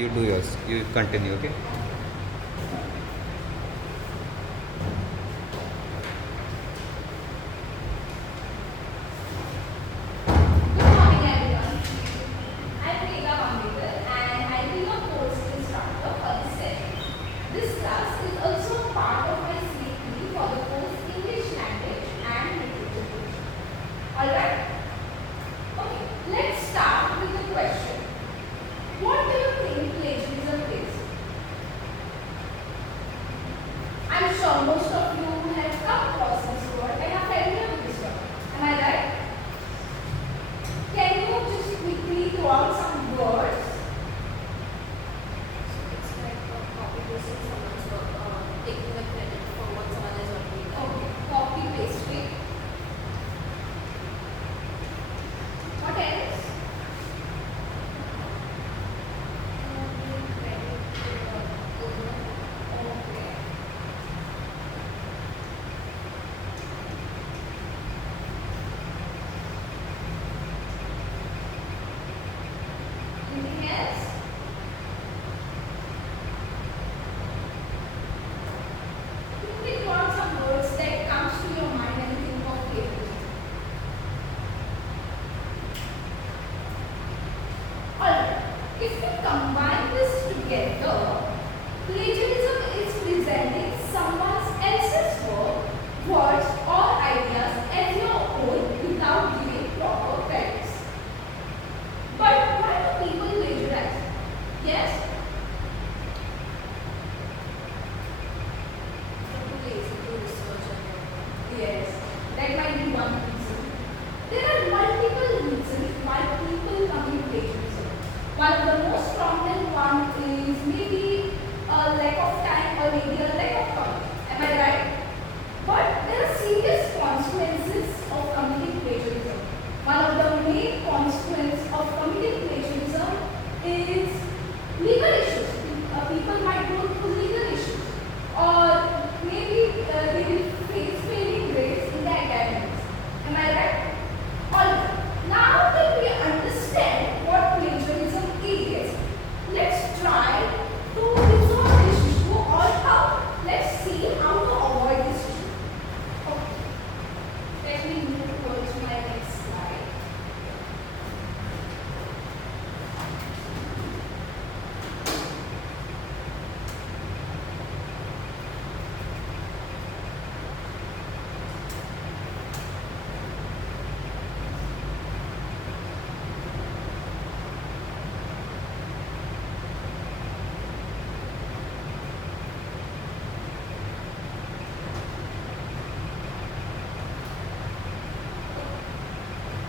you do yours. You continue, okay? This class is also part of my CA3 for the course English Language and Literature. Alright? Okay, let's start with the question. What do you think plagiarism is? I'm sure most of you have come across this word and are familiar with this word. Am I right? Can you just quickly throw out some words? Taking the credit for what someone has already done. Okay, copy pasting. What else? Okay. Anything else? Quickly throw out some words that comes to your mind and think of plagiarism. Alright, if we combine this together, plagiarism is presenting someone else's work, words or ideas as your own without giving proper credits. But why do people plagiarize? Yes? Too lazy to research and Yes, that might be one reason. There are multiple reasons why people commit plagiarism. One of the most prominent one is maybe a lack of time or maybe a lack of knowledge. Am I right? But there are serious consequences of committing plagiarism. One of the main consequences of committing plagiarism is legal issues. People might go through legal issues, or maybe they will face failing grades in the academics. Am I right? Alright. Now that we understand what plagiarism is, let's try to resolve this issue or let's see how to avoid this issue. Okay. Let me move towards my next slide.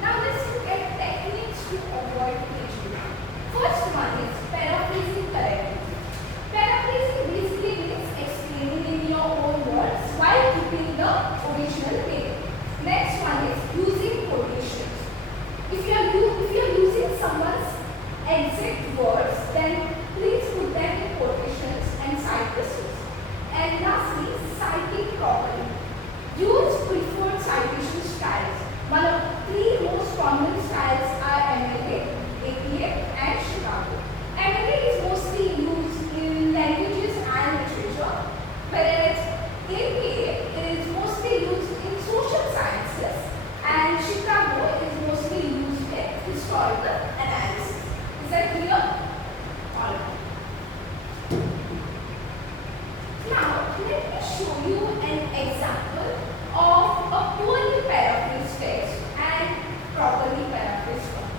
Now let's look at techniques to avoid plagiarism. First one is paraphrasing correctly. Paraphrasing basically means explaining in your own words while keeping the original meaning. Next one is using quotations. If you are using someone's exact words, then please put them in quotations and cite the source. And lastly, citing properly. Use preferred citation styles. One of three most common styles are MLA, APA, and Chicago. MLA is mostly used in languages and literature, whereas APA is mostly used in social sciences, and Chicago is mostly used in historical analysis. Is that clear? Alright. Now, let me show you an example of a poorly paraphrased text and properly paraphrased one.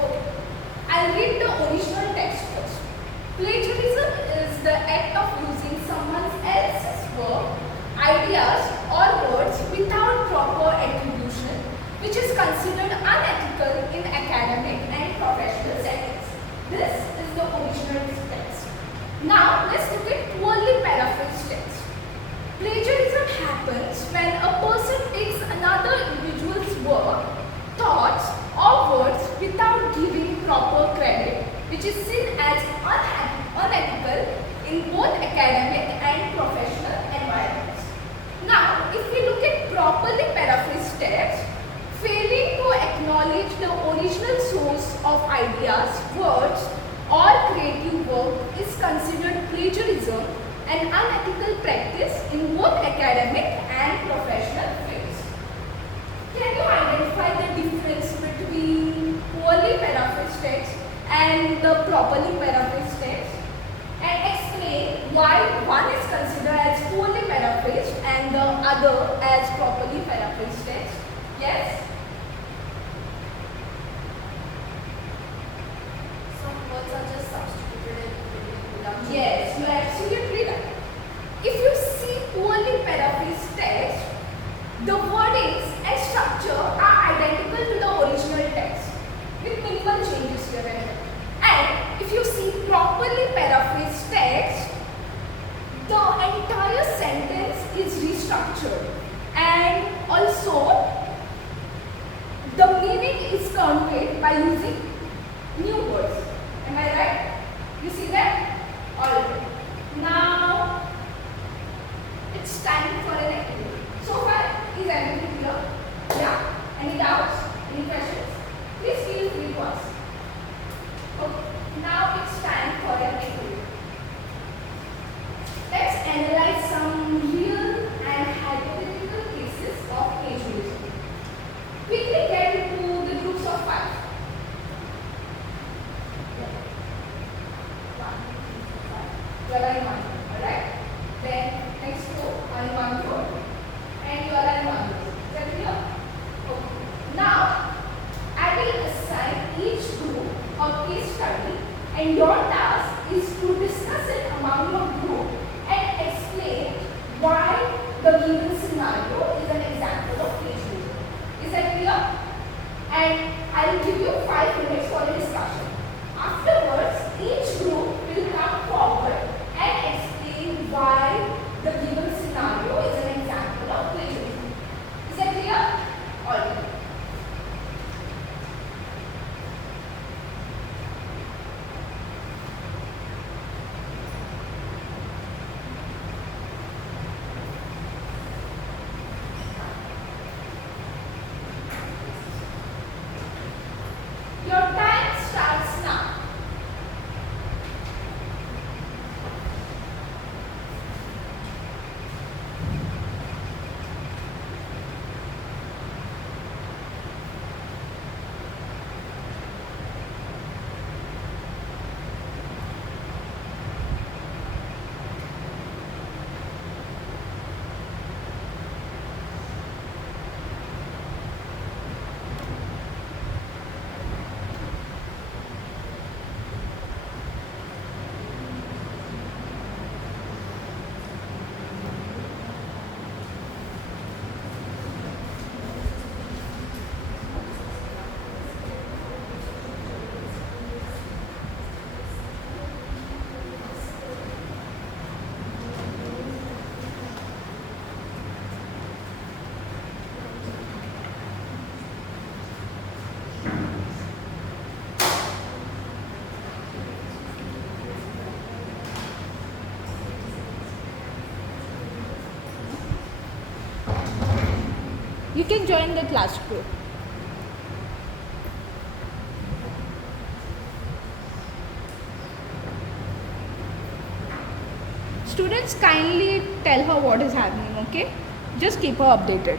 Okay, I'll read the original text first. Plagiarism is the act of using someone else's work, ideas, or words without proper attribution, which is considered unethical in academic and professional settings. This is the original text. Now, let's look at poorly paraphrased text. Plagiarism happens when a person takes another individual's work, thoughts, or words without giving proper credit, which is seen as unethical in both academic and professional environments. Now, if we look at properly paraphrased text, failing to acknowledge the original source of ideas, words, or plagiarism, an unethical practice in both academic and professional fields. Can you identify the difference between poorly paraphrased text and the properly paraphrased text? And explain why one is considered as poorly paraphrased and the other as properly paraphrased text. Yes? Some words are just substituted and Yes, you are absolutely right. If you see poorly paraphrased text, the wordings and structure are identical to the original text with minimal changes here and there. And if you see properly paraphrased text, the entire sentence is restructured and also the meaning is conveyed by using new words. Am I right? You see that? Alright. Now it's time for an activity. So far, is everything clear? Yeah. Any doubts? Any questions? Please feel free to ask. Okay. Now it's time for an activity. Let's analyze some real and hypothetical cases of plagiarism. Quickly get into the groups of 5. You are in 1 group, alright? Then next row are in 1 group and you are in 1 group. Is that clear? Okay. Now I will assign each group a case study and your task is to discuss it among your group and explain why the given scenario is an example of plagiarism. Is that clear? And I will give you 5 minutes for the discussion. Afterwards, each group will come forward and explain why the given scenario is an example of plagiarism. Is that clear? Alright. Your time starts now. You can join the class group. Students, kindly tell her what is happening, okay? Just keep her updated.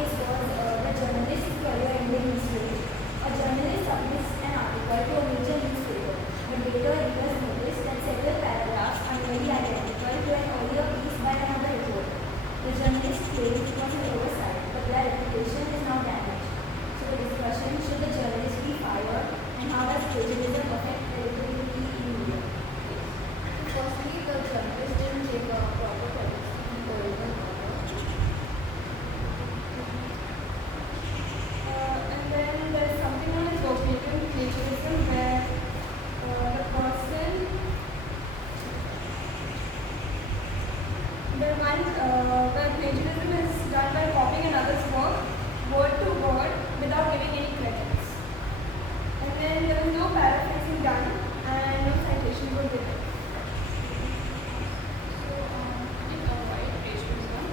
case was the journalist's career ending stage. A journalist submits an article to a major newspaper, but later readers notice that several paragraphs are nearly identical to an earlier piece by another reporter. The journalist claims it was an oversight, but their reputation is now damaged. So the discussion, should the journalist be fired, and how does plagiarism affect credibility in media? Firstly, the journalist didn't take a proper context to the original author. And then there's something known as verbatim plagiarism, where the person, where plagiarism is done by copying another's work word to word without giving any credits. And then there was no paraphrasing done and no citations were given. So, you can avoid plagiarism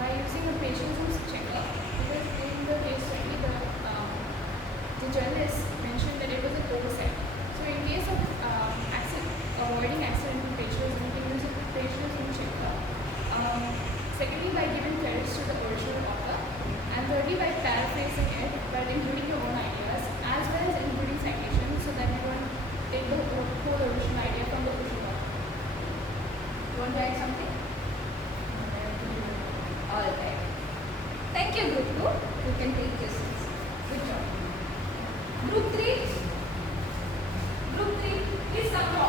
by using a plagiarism checker, because in the case study, the journalist mentioned that it was an oversight. So, in case of avoiding accidental plagiarism, you can use a plagiarism checker. Secondly, by giving credits to the original author, and thirdly, by paraphrasing it, but including your own ideas, as well as including citations, so that you don't take the whole original idea from the original author. You want to add something? Alright. Thank you, Group 2. You can take your seats. Good job. Group 3. Group 3, please come forward.